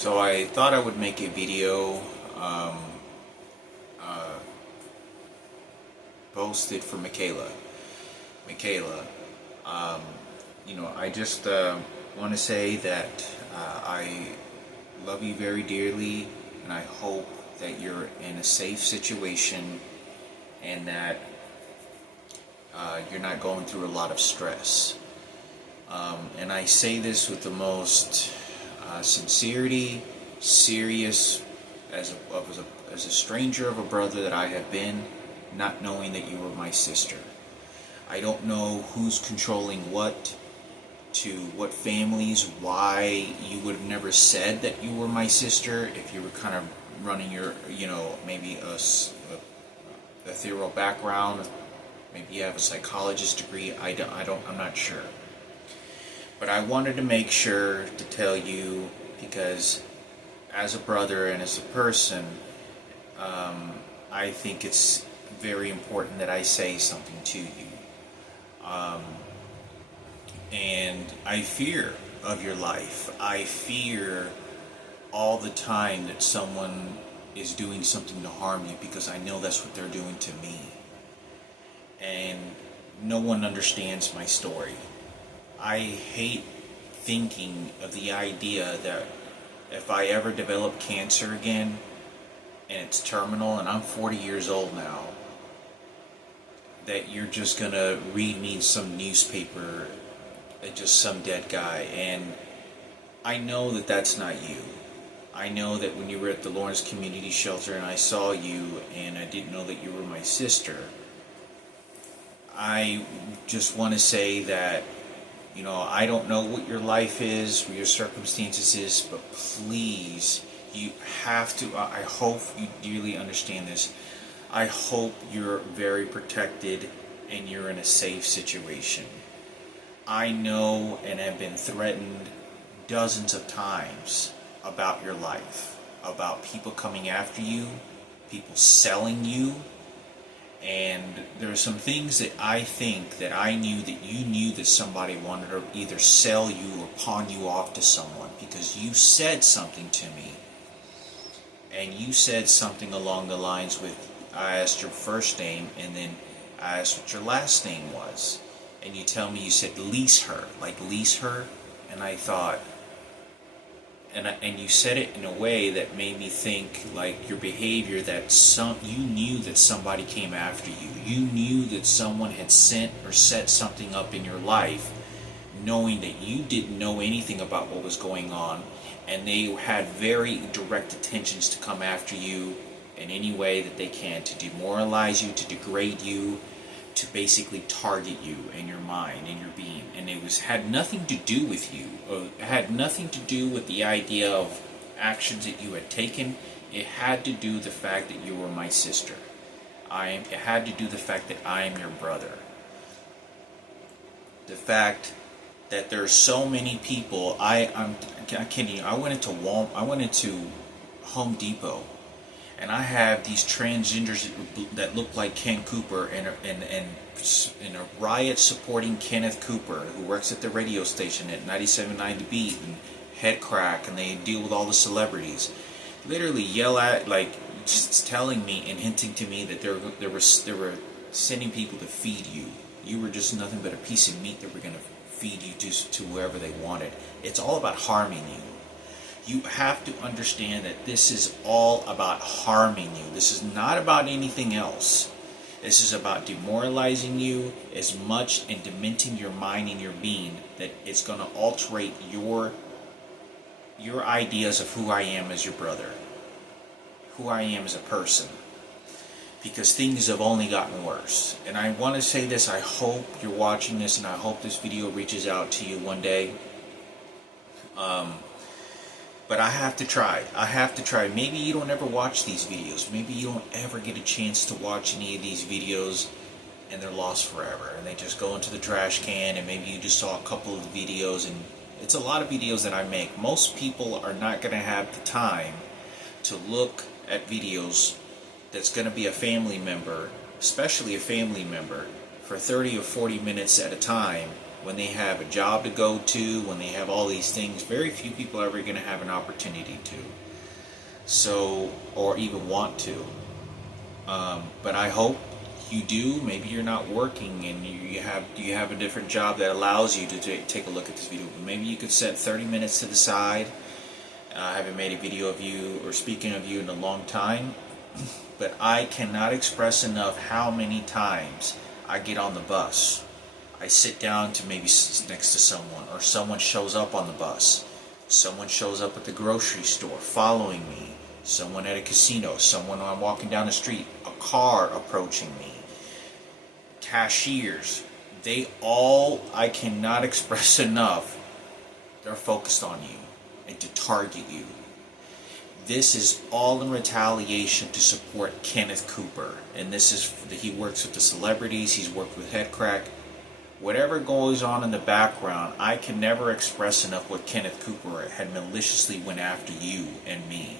So I thought I would make a video posted for Mikayla. Mikayla, I just want to say that I love you very dearly, and I hope that you're in a safe situation and that you're not going through a lot of stress. And I say this with the most sincerity, serious, as a stranger of a brother that I have been, not knowing that you were my sister. I don't know who's controlling what, to what families, why you would have never said that you were my sister if you were kind of running your, maybe a ethereal background, maybe you have a psychologist degree. I'm not sure. But I wanted to make sure to tell you, because as a brother and as a person, I think it's very important that I say something to you. And I fear of your life. I fear all the time that someone is doing something to harm you, because I know that's what they're doing to me. And no one understands my story. I hate thinking of the idea that if I ever develop cancer again and it's terminal, and I'm 40 years old now, that you're just gonna read me some newspaper, just some dead guy. And I know that that's not you. I know that when you were at the Lawrence Community Shelter and I saw you and I didn't know that you were my sister, I just want to say that, I don't know what your life is, what your circumstances is, but please, you have to, I hope you dearly understand this. I hope you're very protected and you're in a safe situation. I know and have been threatened dozens of times about your life, about people coming after you, people selling you. And there are some things that I think that I knew that you knew that somebody wanted to either sell you or pawn you off to someone, because you said something to me. And you said something along the lines with, I asked your first name and then I asked what your last name was. And you tell me, you said lease her, like lease her. And I thought, and you said it in a way that made me think, like, your behavior, that you knew that somebody came after you. You knew that someone had sent or set something up in your life, knowing that you didn't know anything about what was going on, and they had very direct intentions to come after you in any way that they can, to demoralize you, to degrade you, to basically target you and your mind and your being. And it had nothing to do with you. It had nothing to do with the idea of actions that you had taken. It had to do with the fact that you were my sister. It had to do with the fact that I am your brother. The fact that there are so many people. I'm kidding you. I went into Home Depot, and I have these transgenders that look like Ken Cooper, and a riot supporting Kenneth Cooper, who works at the radio station at 97.9 The Beat and Head Crack, and they deal with all the celebrities. Literally yell at, like, just telling me and hinting to me that they were sending people to feed you. You were just nothing but a piece of meat that were going to feed you to whoever they wanted. It's all about harming you. You have to understand that this is all about harming you. This is not about anything else. This is about demoralizing you as much and dementing your mind and your being that it's going to alterate your ideas of who I am as your brother, who I am as a person, because things have only gotten worse. And I want to say this, I hope you're watching this, and I hope this video reaches out to you one day. But I have to try. Maybe you don't ever watch these videos. Maybe you don't ever get a chance to watch any of these videos, and they're lost forever. And they just go into the trash can, and maybe you just saw a couple of videos, and it's a lot of videos that I make. Most people are not going to have the time to look at videos that's going to be a family member, especially a family member, for 30 or 40 minutes at a time, when they have a job to go to, when they have all these things, very few people are ever going to have an opportunity to. So, or even want to. But I hope you do. Maybe you're not working and you have a different job that allows you to take a look at this video. But maybe you could set 30 minutes to the side. I haven't made a video of you or speaking of you in a long time, but I cannot express enough how many times I get on the bus. I sit down to maybe next to someone, or someone shows up on the bus. Someone shows up at the grocery store following me. Someone at a casino. Someone when I'm walking down the street. A car approaching me. Cashiers. They all, I cannot express enough, they're focused on you and to target you. This is all in retaliation to support Kenneth Cooper. And this is, he works with the celebrities, he's worked with Headcrack. Whatever goes on in the background, I can never express enough what Kenneth Cooper had maliciously went after you and me.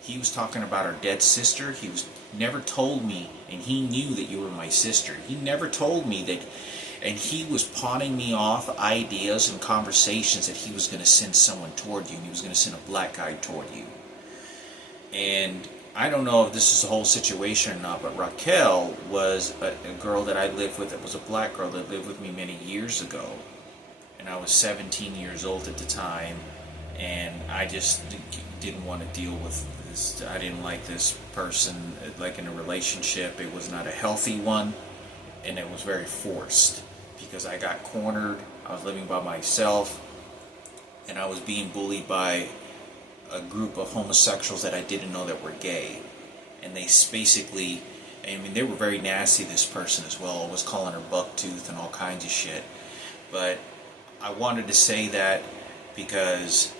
He was talking about our dead sister. He was never told me, and he knew that you were my sister. He never told me that, and he was pawning me off ideas and conversations that he was going to send someone toward you, and he was going to send a black guy toward you. And I don't know if this is the whole situation or not, but Raquel was a girl that I lived with. It was a black girl that lived with me many years ago. And I was 17 years old at the time. And I just didn't want to deal with this. I didn't like this person, like in a relationship. It was not a healthy one. And it was very forced. Because I got cornered. I was living by myself. And I was being bullied by a group of homosexuals that I didn't know that were gay. And they basically, I mean, they were very nasty, this person as well. I was calling her bucktooth and all kinds of shit. But I wanted to say that because,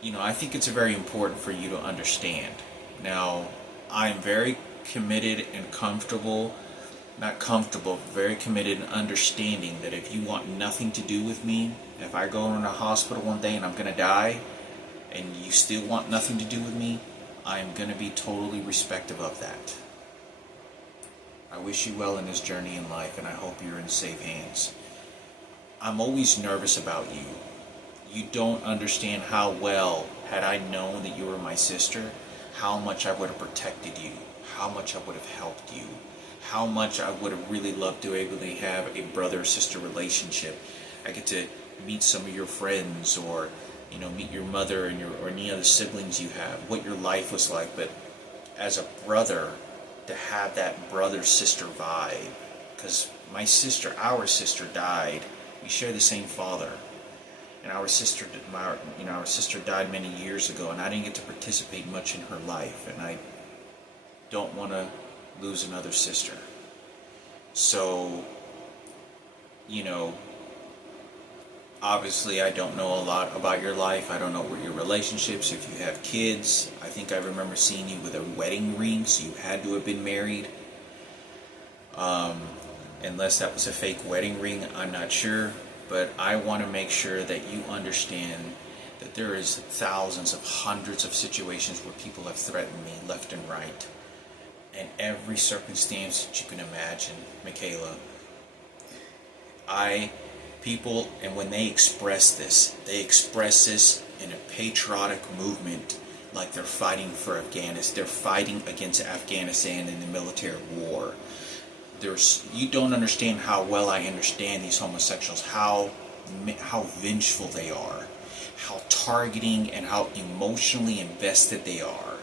you know, I think it's very important for you to understand. Now, I'm very committed and comfortable, not comfortable, very committed and understanding that if you want nothing to do with me, if I go in a hospital one day and I'm going to die, and you still want nothing to do with me, I'm going to be totally respectful of that. I wish you well in this journey in life, and I hope you're in safe hands. I'm always nervous about you. You don't understand how well, had I known that you were my sister, how much I would have protected you, how much I would have helped you, how much I would have really loved to be able to have a brother-sister relationship. I get to meet some of your friends, or you know, meet your mother and or any other siblings you have, what your life was like. But as a brother, to have that brother-sister vibe, because my sister, our sister died. We share the same father, and our sister died many years ago, and I didn't get to participate much in her life, and I don't want to lose another sister. So, you know, obviously, I don't know a lot about your life. I don't know what your relationships, if you have kids. I think I remember seeing you with a wedding ring, so you had to have been married. Unless that was a fake wedding ring, I'm not sure. But I want to make sure that you understand that there is thousands of hundreds of situations where people have threatened me left and right. And every circumstance that you can imagine, Mikayla. People, and when they express this in a patriotic movement, like they're fighting for Afghanistan. They're fighting against Afghanistan in the military war. You don't understand how well I understand these homosexuals, how vengeful they are, how targeting and how emotionally invested they are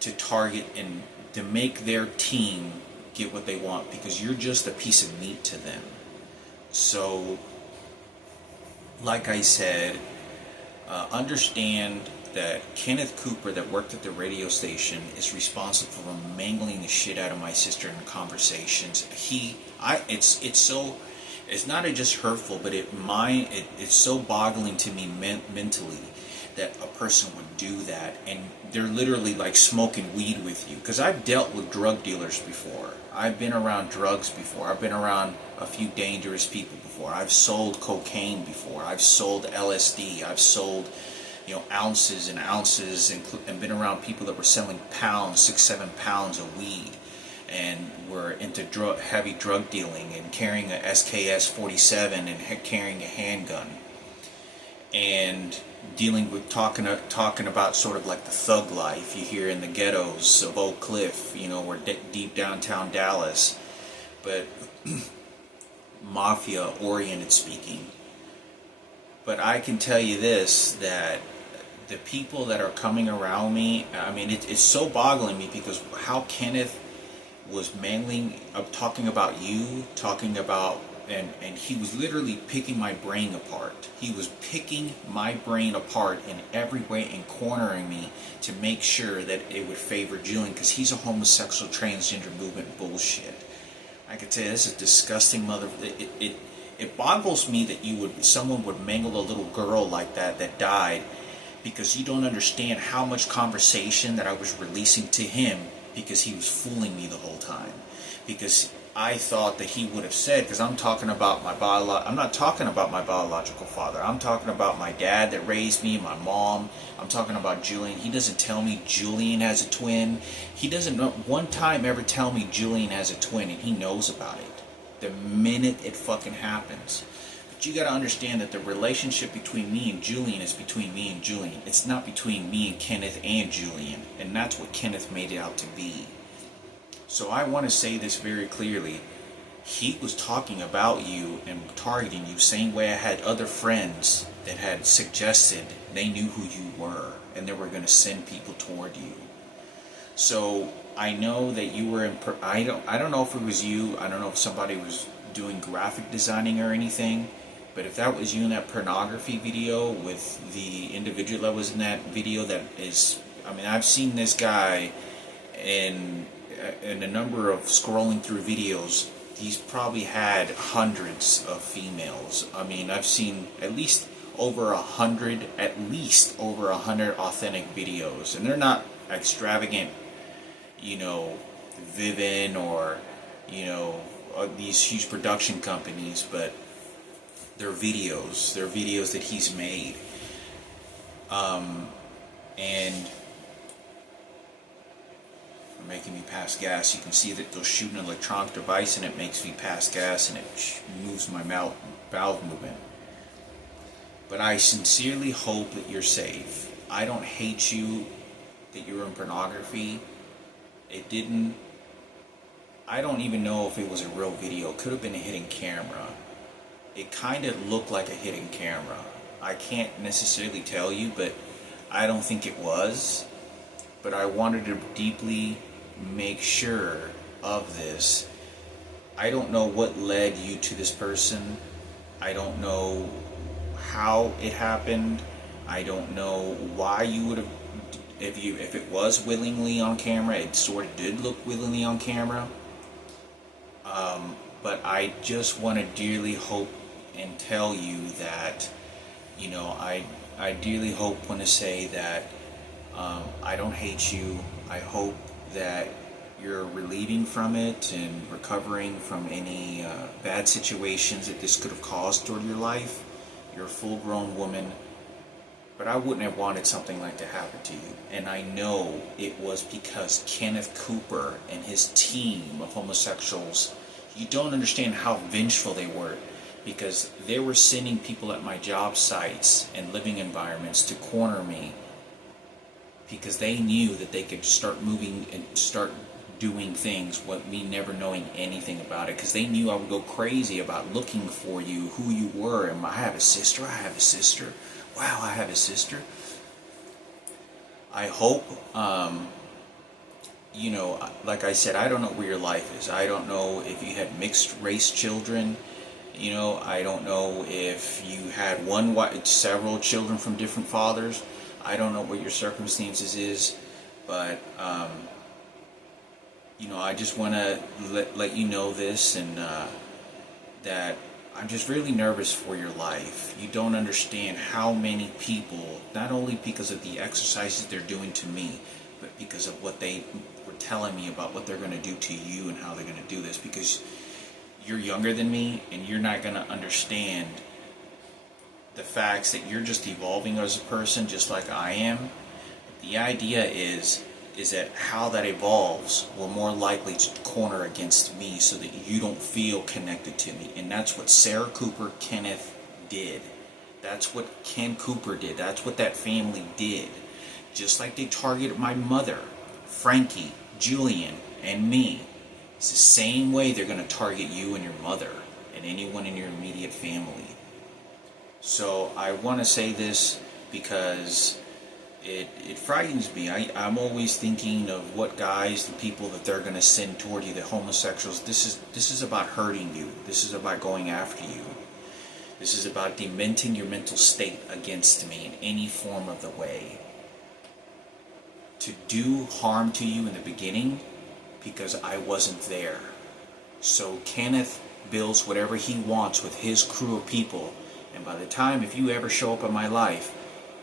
to target and to make their team get what they want, because you're just a piece of meat to them. So, like I said, understand that Kenneth Cooper, that worked at the radio station, is responsible for mangling the shit out of my sister in conversations. It's not just hurtful, but it's so boggling to me mentally that a person would do that, and they're literally like smoking weed with you. Because I've dealt with drug dealers before. I've been around drugs before. I've been around a few dangerous people before. I've sold cocaine before. I've sold LSD. I've sold, ounces and ounces, and been around people that were selling pounds, 6-7 pounds of weed. and were into heavy drug dealing and carrying a SKS-47 and carrying a handgun, and dealing with talking about sort of like the thug life you hear in the ghettos of Oak Cliff, or deep downtown Dallas, but mafia oriented speaking. But I can tell you this, that the people that are coming around me, I mean, it's so boggling me, because how Kenneth was mangling, talking about you, talking about, and he was literally picking my brain apart. He was picking my brain apart in every way and cornering me to make sure that it would favor Julian, because he's a homosexual transgender movement bullshit. I could say this is disgusting It boggles me that someone would mangle a little girl like that died, because you don't understand how much conversation that I was releasing to him, because he was fooling me the whole time. Because I thought that he would have said, because I'm talking about I'm not talking about my biological father. I'm talking about my dad that raised me, my mom. I'm talking about Julian. He doesn't tell me Julian has a twin. He doesn't one time ever tell me Julian has a twin, and he knows about it the minute it fucking happens. But you got to understand that the relationship between me and Julian is between me and Julian. It's not between me and Kenneth and Julian, and that's what Kenneth made it out to be. So I want to say this very clearly. He was talking about you and targeting you, same way I had other friends that had suggested they knew who you were and they were going to send people toward you. So I know that you were I don't know if it was you. I don't know if somebody was doing graphic designing or anything. But if that was you in that pornography video with the individual that was in that video, that is, I mean, I've seen this guy in a number of scrolling through videos. He's probably had hundreds of females. I mean, I've seen at least over 100 authentic videos, and they're not extravagant, Vivin or, these huge production companies, but they're videos that he's made. And making me pass gas. You can see that they'll shoot an electronic device and it makes me pass gas, and it moves my bowel movement. But I sincerely hope that you're safe. I don't hate you that you're in pornography. I don't even know if it was a real video. It could have been a hidden camera. It kind of looked like a hidden camera. I can't necessarily tell you, but I don't think it was. But I wanted to deeply make sure of this. I don't know what led you to this person. I don't know how it happened. I don't know why you would have, if it was willingly on camera. It sort of did look willingly on camera. But I just want to dearly hope and tell you that, I dearly want to say that I don't hate you. I hope that you're relieving from it and recovering from any bad situations that this could have caused toward your life. You're a full-grown woman, but I wouldn't have wanted something like that to happen to you. And I know it was because Kenneth Cooper and his team of homosexuals, you don't understand how vengeful they were, because they were sending people at my job sites and living environments to corner me, because they knew that they could start moving and start doing things, what me never knowing anything about it, because they knew I would go crazy about looking for you, who you were, and I have a sister, wow, I have a sister. I hope, like I said, I don't know where your life is. I don't know if you had mixed race children. I don't know if you had several children from different fathers. I don't know what your circumstances is, but I just want to let you know this, and that I'm just really nervous for your life. You don't understand how many people, not only because of the exercises they're doing to me, but because of what they were telling me about what they're going to do to you and how they're going to do this, because you're younger than me and you're not going to understand the facts that you're just evolving as a person just like I am. The idea is is that how that evolves will more likely to corner against me so that you don't feel connected to me. And that's what Sarah Cooper, Kenneth did. That's what Ken Cooper did. That's what that family did. Just like they targeted my mother, Frankie, Julian, and me. It's the same way they're going to target you and your mother and anyone in your immediate family. So I want to say this because it frightens me. I'm always thinking of what guys, the people that they're going to send toward you, the homosexuals. This is about hurting you. This is about going after you. This is about dementing your mental state against me in any form of the way. To do harm to you in the beginning because I wasn't there. So Kenneth builds whatever he wants with his crew of people. And by the time, if you ever show up in my life,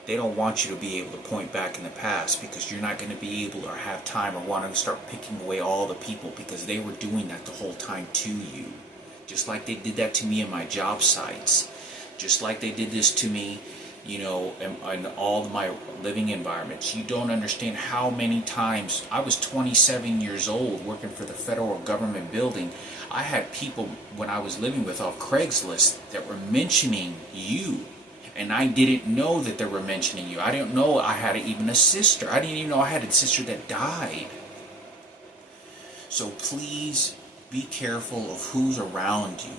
they don't want you to be able to point back in the past because you're not going to be able or have time or want to start picking away all the people because they were doing that the whole time to you. Just like they did that to me in my job sites. Just like they did this to me, in all of my living environments. You don't understand how many times I was 27 years old working for the federal government building. I had people when I was living with off Craigslist that were mentioning you. And I didn't know that they were mentioning you. I didn't know I had even a sister. I didn't even know I had a sister that died. So please be careful of who's around you.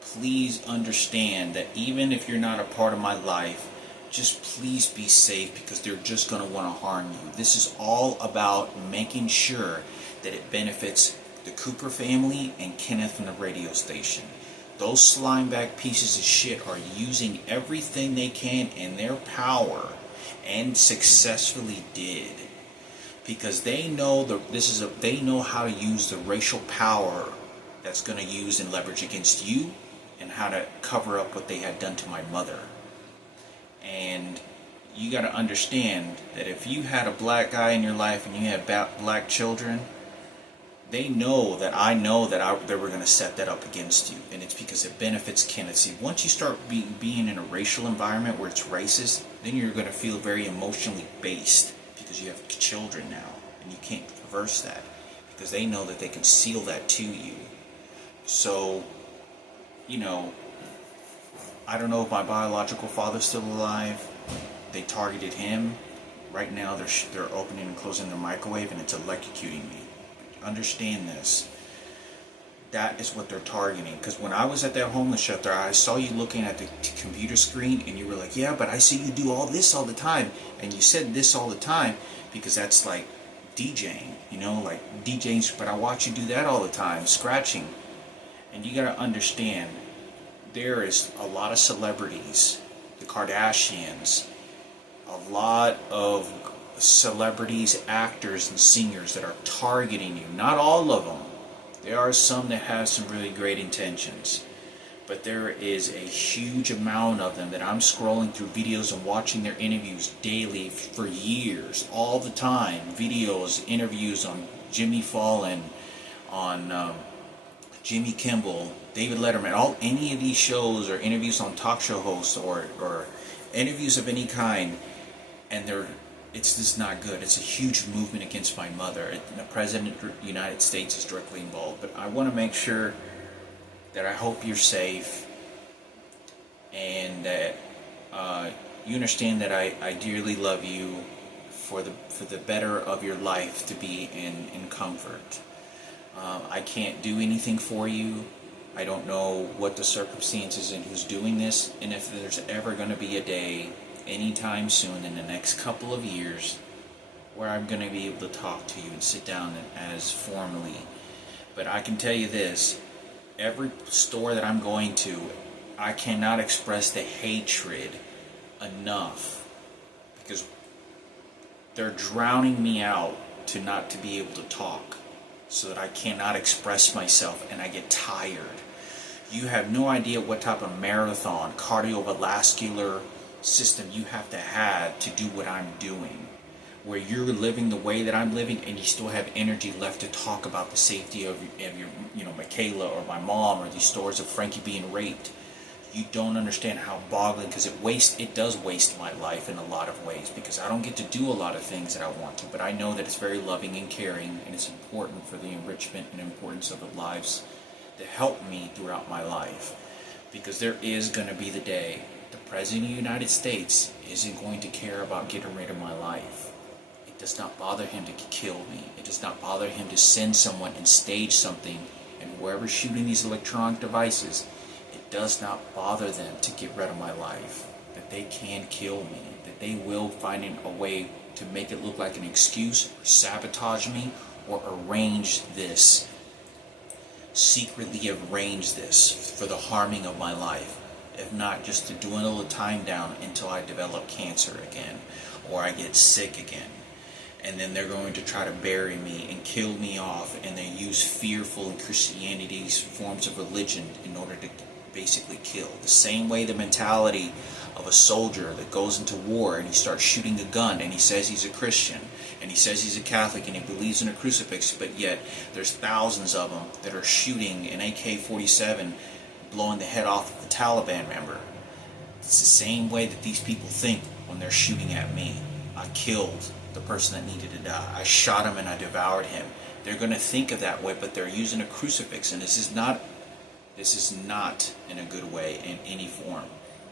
Please understand that even if you're not a part of my life, just please be safe because they're just going to want to harm you. This is all about making sure that it benefits the Cooper family and Kenneth from the radio station. Those slimebag pieces of shit are using everything they can in their power, and successfully did, because they know they know how to use the racial power that's going to use and leverage against you, and how to cover up what they had done to my mother. And you got to understand that if you had a black guy in your life and you had black children, they know that I know that they were going to set that up against you, and it's because it benefits Kenneth. See, once you start being in a racial environment where it's racist, then you're going to feel very emotionally based because you have children now, and you can't reverse that because they know that they can seal that to you. So, I don't know if my biological father's still alive. They targeted him. Right now, they're opening and closing their microwave, and it's electrocuting me. Understand this. That is what they're targeting. Because when I was at that homeless shelter, I saw you looking at the computer screen and you were like, yeah, but I see you do all this all the time. And you said this all the time because that's like DJing, like DJing, but I watch you do that all the time, scratching. And you got to understand, there is a lot of celebrities, the Kardashians, a lot of celebrities, actors, and singers that are targeting you. Not all of them. There are some that have some really great intentions. But there is a huge amount of them that I'm scrolling through videos and watching their interviews daily for years, all the time. Videos, interviews on Jimmy Fallon, on Jimmy Kimmel, David Letterman, any of these shows or interviews on talk show hosts or interviews of any kind, and it's just not good. It's a huge movement against my mother. The President of the United States is directly involved. But I want to make sure that I hope you're safe and that you understand that I dearly love you for the better of your life to be in comfort. I can't do anything for you. I don't know what the circumstances and who's doing this, and if there's ever going to be a day anytime soon in the next couple of years where I'm going to be able to talk to you and sit down as formally. But I can tell you this, every store that I'm going to, I cannot express the hatred enough because they're drowning me out to not to be able to talk, so that I cannot express myself and I get tired. You have no idea what type of marathon, cardiovascular system you have to do what I'm doing, where you're living the way that I'm living and you still have energy left to talk about the safety of your Mikayla or my mom or these stories of Frankie being raped. You don't understand how boggling, because it does waste my life in a lot of ways, because I don't get to do a lot of things that I want to, but I know that it's very loving and caring, and it's important for the enrichment and importance of the lives to help me throughout my life. Because there is going to be the day the President of the United States isn't going to care about getting rid of my life. It does not bother him to kill me. It does not bother him to send someone and stage something, and whoever's shooting these electronic devices, it does not bother them to get rid of my life. That they can kill me. That they will find a way to make it look like an excuse, or sabotage me, or secretly arrange this for the harming of my life. If not, just to dwindle the time down until I develop cancer again, or I get sick again. And then they're going to try to bury me and kill me off, and they use fearful in Christianity's forms of religion in order to basically kill. The same way the mentality of a soldier that goes into war and he starts shooting a gun and he says he's a Christian and he says he's a Catholic and he believes in a crucifix, but yet there's thousands of them that are shooting an AK-47, blowing the head off of a Taliban member. It's the same way that these people think when they're shooting at me. I killed the person that needed to die. I shot him and I devoured him. They're going to think of that way, but they're using a crucifix, and this is not in a good way in any form.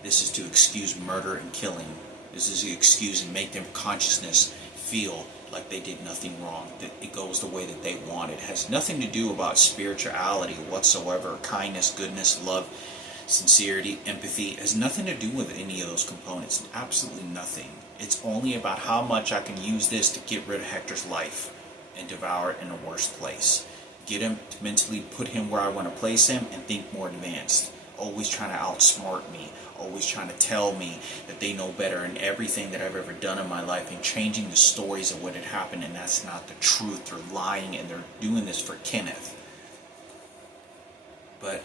This is to excuse murder and killing. This is to excuse and make their consciousness feel like they did nothing wrong, that it goes the way that they want. It has nothing to do about spirituality whatsoever, kindness, goodness, love, sincerity, empathy. It has nothing to do with any of those components. Absolutely nothing. It's only about how much I can use this to get rid of Hector's life and devour it in a worse place. Get him to mentally put him where I want to place him and think more advanced. Always trying to outsmart me. Always trying to tell me that they know better in everything that I've ever done in my life, and changing the stories of what had happened, and that's not the truth. They're lying, and they're doing this for Kenneth. But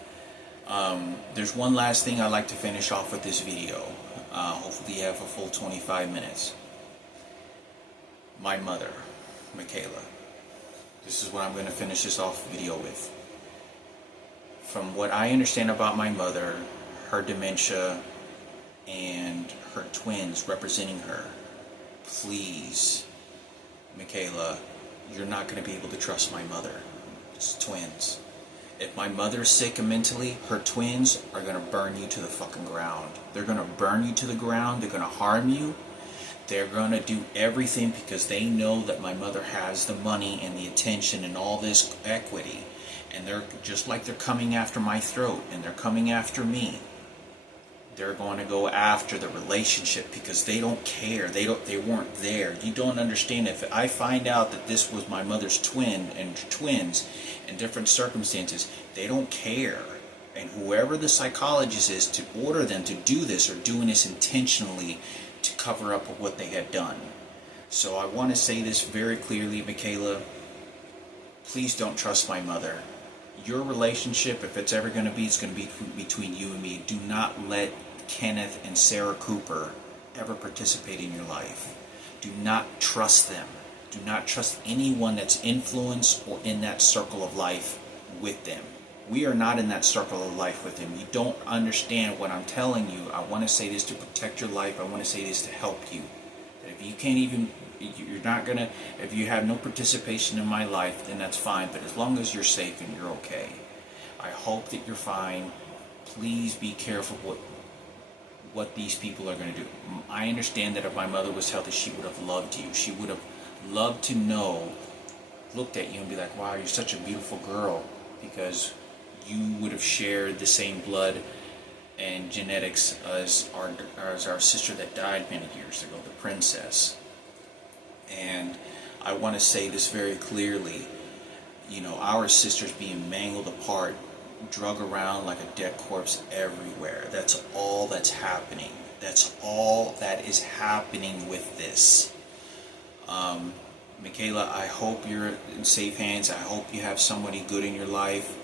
there's one last thing I'd like to finish off with this video. Hopefully you have a full 25 minutes. My mother, Mikayla. This is what I'm going to finish this off video with. From what I understand about my mother, her dementia, and her twins representing her, please, Mikayla, you're not going to be able to trust my mother. It's twins. If my mother's sick mentally, her twins are going to burn you to the fucking ground. They're going to burn you to the ground. They're going to harm you. They're going to do everything because they know that my mother has the money and the attention and all this equity. And they're just like they're coming after my throat and they're coming after me. They're going to go after the relationship because they don't care. They weren't there. You don't understand. If I find out that this was my mother's twin and twins in different circumstances, they don't care. And whoever the psychologist is to order them to do this are doing this intentionally to cover up what they had done. So I want to say this very clearly, Mikayla. Please don't trust my mother. Your relationship, if it's ever going to be, it's going to be between you and me. Do not let Kenneth and Sarah Cooper ever participate in your life. Do not trust them. Do not trust anyone that's influenced or in that circle of life with them. We are not in that circle of life with them. You don't understand what I'm telling you. I want to say this to protect your life. I want to say this to help you. If you can't even, you're not going to, if you have no participation in my life, then that's fine. But as long as you're safe and you're okay, I hope that you're fine. Please be careful what these people are going to do. I understand that if my mother was healthy, she would have loved you. She would have loved to know, looked at you and be like, wow, you're such a beautiful girl, because you would have shared the same blood and genetics as our sister that died many years ago, the princess. And I want to say this very clearly. You know, our sister's being mangled apart, drug around like a dead corpse everywhere. That's all that's happening. That's all that is happening with this. Mikayla, I hope you're in safe hands. I hope you have somebody good in your life.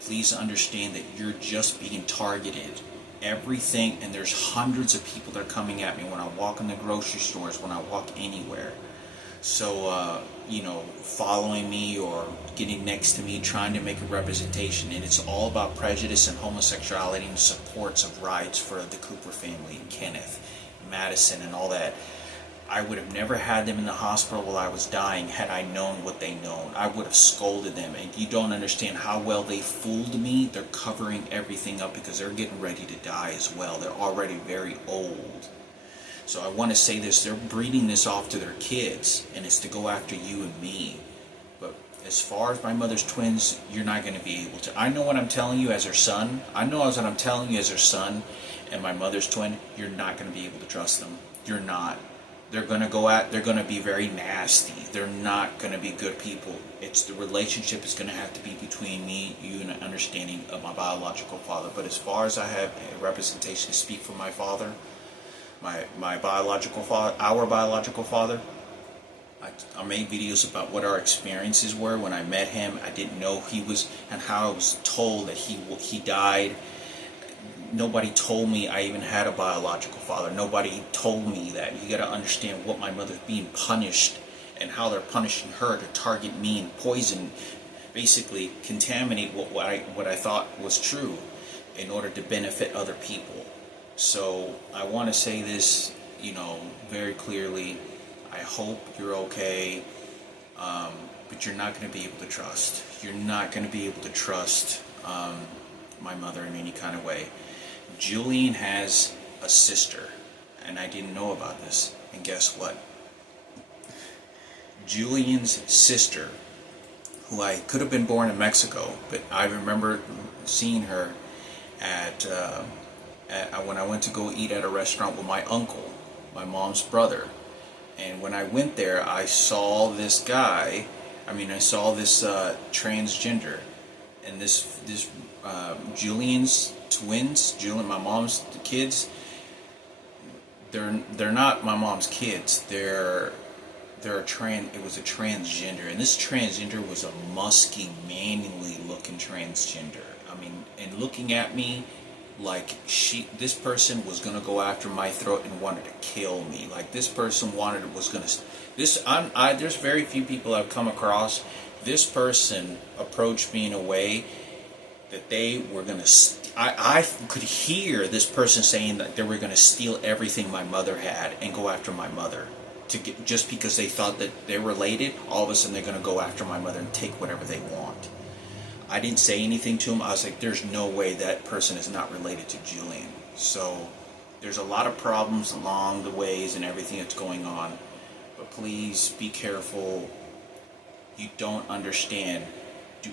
Please understand that you're just being targeted. Everything, and there's hundreds of people that are coming at me when I walk in the grocery stores, when I walk anywhere. So, following me or getting next to me, trying to make a representation, and it's all about prejudice and homosexuality and supports of rights for the Cooper family and Kenneth, Madison, and all that. I would have never had them in the hospital while I was dying had I known what they known. I would have scolded them, and you don't understand how well they fooled me. They're covering everything up because they're getting ready to die as well. They're already very old. So I want to say this, they're breeding this off to their kids, and it's to go after you and me. But as far as my mother's twins, you're not going to be able to. I know what I'm telling you as her son. I know what I'm telling you as her son and my mother's twin. You're not going to be able to trust them. You're not. They're going to they're going to be very nasty. They're not going to be good people. It's the relationship is going to have to be between me, you, and an understanding of my biological father. But as far as I have a representation to speak for my father, my biological father, our biological father, I made videos about what our experiences were when I met him. I didn't know he was, and how I was told that he died. Nobody told me I even had a biological father. Nobody told me that. You got to understand what my mother's being punished and how they're punishing her to target me and poison, basically contaminate what I thought was true in order to benefit other people. So I want to say this, very clearly. I hope you're okay, but you're not going to be able to trust. You're not going to be able to trust my mother in any kind of way. Julian has a sister, and I didn't know about this. And guess what? Julian's sister, who I could have been born in Mexico, but I remember seeing her at when I went to go eat at a restaurant with my uncle, my mom's brother. And when I went there, I saw this guy. I saw this transgender, and this Julian's twins, my mom's kids. They're not my mom's kids. It was a transgender, and this transgender was a musky, manly looking transgender. And looking at me like this person was gonna go after my throat and wanted to kill me. Like this person there's very few people I've come across. This person approached me in a way that they were gonna. I could hear this person saying that they were gonna steal everything my mother had and go after my mother just because they thought that they're related. All of a sudden, they're gonna go after my mother and take whatever they want. I didn't say anything to him. I was like, there's no way that person is not related to Julian. So there's a lot of problems along the ways and everything that's going on. But please be careful. You don't understand.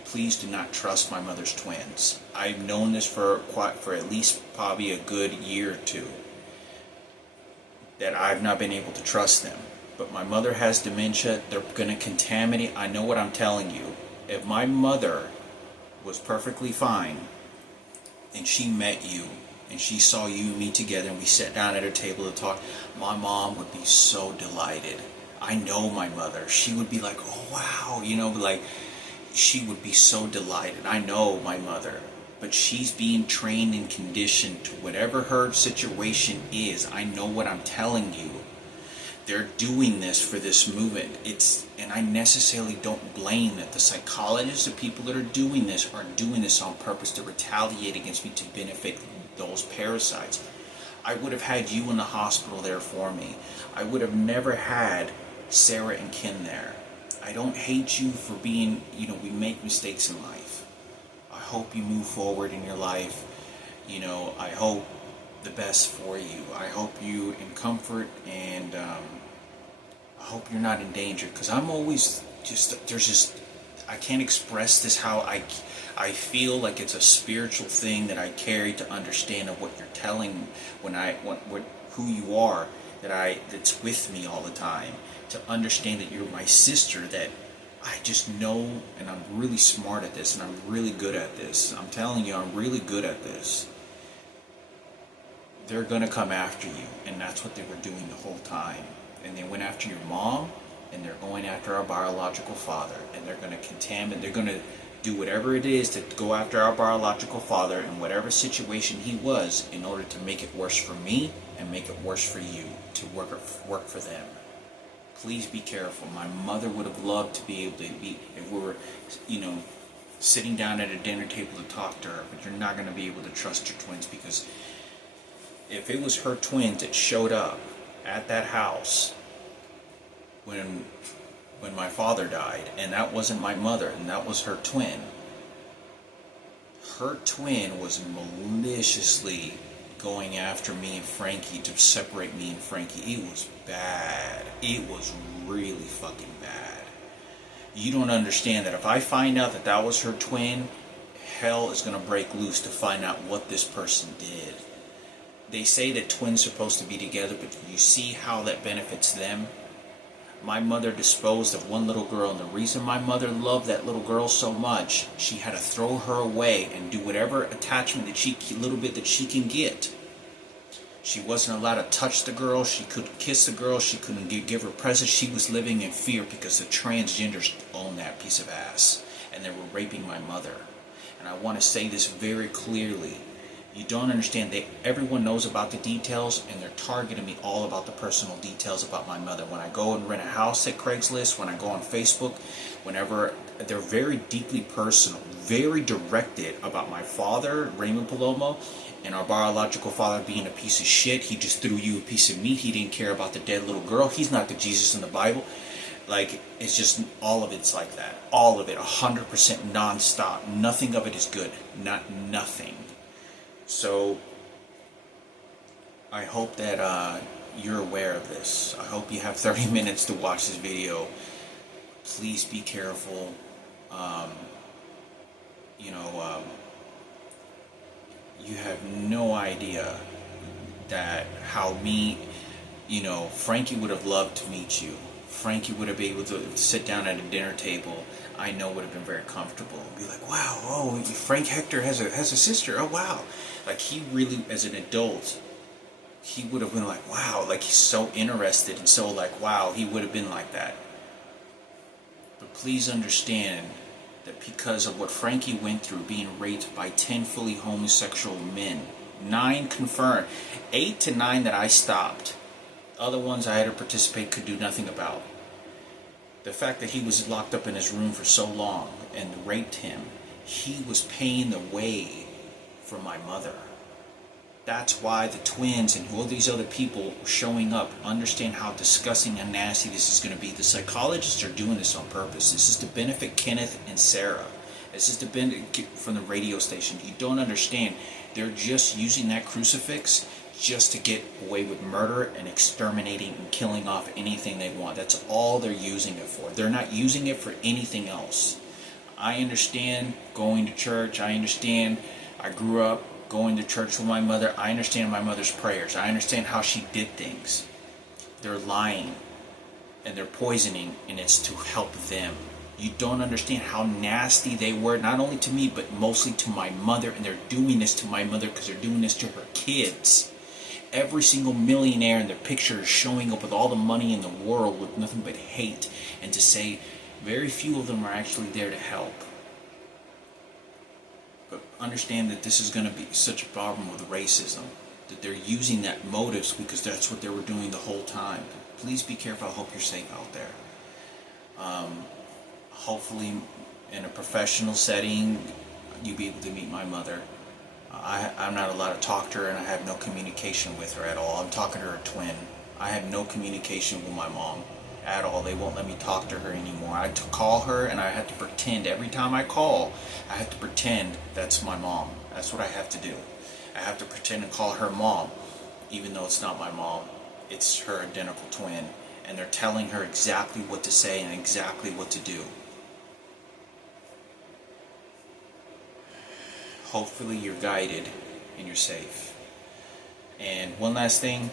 Please do not trust my mother's twins. I've known this for at least probably a good year or two, that I've not been able to trust them. But my mother has dementia. They're going to contaminate. I know what I'm telling you. If my mother was perfectly fine and she met you and she saw you and me together and we sat down at her table to talk, my mom would be so delighted. I know my mother. She would be like, oh wow, she would be so delighted. I know my mother. But she's being trained and conditioned to whatever her situation is. I know what I'm telling you. They're doing this for this movement. And I necessarily don't blame that. The psychologists, the people that are doing this on purpose to retaliate against me, to benefit those parasites. I would have had you in the hospital there for me. I would have never had Sarah and Ken there. I don't hate you for being, we make mistakes in life. I hope you move forward in your life. I hope the best for you. I hope you in comfort, and I hope you're not in danger, because I'm always I can't express this how I feel like it's a spiritual thing that I carry to understand of what you're telling who you are, that's with me all the time, to understand that you're my sister, that I just know, and I'm really smart at this, and I'm really good at this. I'm telling you, I'm really good at this. They're going to come after you, and that's what they were doing the whole time. And they went after your mom, and they're going after our biological father, and they're going to contaminate, they're going to do whatever it is to go after our biological father in whatever situation he was, in order to make it worse for me and make it worse for you, to work for them. Please be careful. My mother would have loved to be able to be, if we were, sitting down at a dinner table to talk to her, but you're not going to be able to trust your twins, because if it was her twins that showed up at that house when my father died, and that wasn't my mother, and that was her twin was maliciously going after me and Frankie to separate me and Frankie. It was bad. It was really fucking bad. You don't understand that if I find out that that was her twin, hell is going to break loose to find out what this person did. They say that twins are supposed to be together, but you see how that benefits them? My mother disposed of one little girl, and the reason my mother loved that little girl so much, she had to throw her away and do whatever attachment little bit that she can get. She wasn't allowed to touch the girl, she couldn't kiss the girl, she couldn't give her presents. She was living in fear because the transgenders owned that piece of ass, and they were raping my mother. And I want to say this very clearly. You don't understand. Everyone knows about the details, and they're targeting me all about the personal details about my mother. When I go and rent a house at Craigslist, when I go on Facebook, whenever, they're very deeply personal, very directed about my father, Raymond Palomo, and our biological father being a piece of shit. He just threw you a piece of meat. He didn't care about the dead little girl. He's not the Jesus in the Bible. Like, it's just, all of it's like that. All of it, 100% non-stop. Nothing of it is good. Nothing. So, I hope that you're aware of this. I hope you have 30 minutes to watch this video. Please be careful. You have no idea that how Frankie would have loved to meet you. Frankie would have been able to sit down at a dinner table. I know would have been very comfortable. Be like, wow, oh, Frank Hector has a sister. Oh, wow. Like, he really, as an adult, he would have been like, wow. Like, he's so interested and so like, wow, he would have been like that. But please understand that because of what Frankie went through, being raped by 10 fully homosexual men, 9 confirmed, 8 to 9 that I stopped, other ones I had to participate could do nothing about. The fact that he was locked up in his room for so long and raped him, he was paying the way for my mother. That's why the twins and all these other people showing up understand how disgusting and nasty this is going to be. The psychologists are doing this on purpose. This is to benefit Kenneth and Sarah. This is to benefit from the radio station. You don't understand. They're just using that crucifix just to get away with murder and exterminating and killing off anything they want. That's all they're using it for. They're not using it for anything else. I understand going to church. I understand I grew up going to church with my mother. I understand my mother's prayers. I understand how she did things. They're lying and they're poisoning, and it's to help them. You don't understand how nasty they were, not only to me, but mostly to my mother. And they're doing this to my mother because they're doing this to her kids. Every single millionaire in their picture is showing up with all the money in the world with nothing but hate, and to say very few of them are actually there to help. But understand that this is going to be such a problem with racism, that they're using that motives because that's what they were doing the whole time. Please be careful. I hope you're safe out there. Hopefully in a professional setting you'll be able to meet my mother. I'm not allowed to talk to her, and I have no communication with her at all. I'm talking to her twin. I have no communication with my mom at all. They won't let me talk to her anymore. I had to call her, and I had to pretend. Every time I call, I have to pretend that's my mom. That's what I have to do. I have to pretend and call her mom, even though it's not my mom. It's her identical twin, and they're telling her exactly what to say and exactly what to do. Hopefully you're guided and you're safe. And one last thing,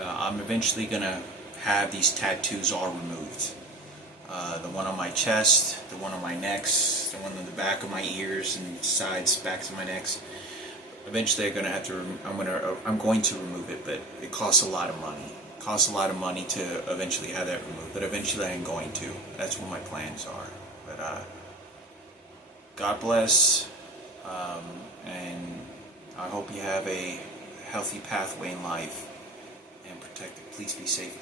I'm eventually going to have these tattoos all removed. The one on my chest, the one on my necks, the one on the back of my ears and sides, backs of my necks. Eventually I'm going to remove it, but it costs a lot of money. It costs a lot of money to eventually have that removed, but eventually I'm going to. That's what my plans are. But God bless. And I hope you have a healthy pathway in life and protect it. Please be safe.